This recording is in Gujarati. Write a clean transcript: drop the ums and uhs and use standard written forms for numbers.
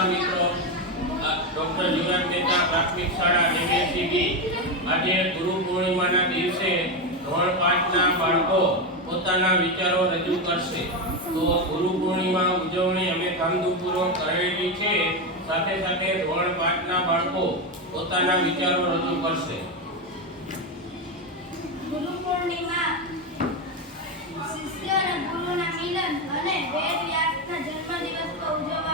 નમસ્કાર મિત્રો, ડોક્ટર યુવરાજ મહેતા પ્રાથમિક શાળા એમએસસીબી આજે ગુરુ પૂર્ણિમાના દિવસે ધોરણ 5 ના બાળકો પોતાના વિચારો રજૂ કરશે. તો ગુરુ પૂર્ણિમા ઉજવણી અમે ધામધૂમપૂર્વક કરેલી છે. સાથે સાથે ધોરણ 5 ના બાળકો પોતાના વિચારો રજૂ કરશે. ગુરુ પૂર્ણિમા શિષ્ય અને ગુરુના મિલન અને વેદ વ્યાસના જન્મદિવસ પર ઉજવવામાં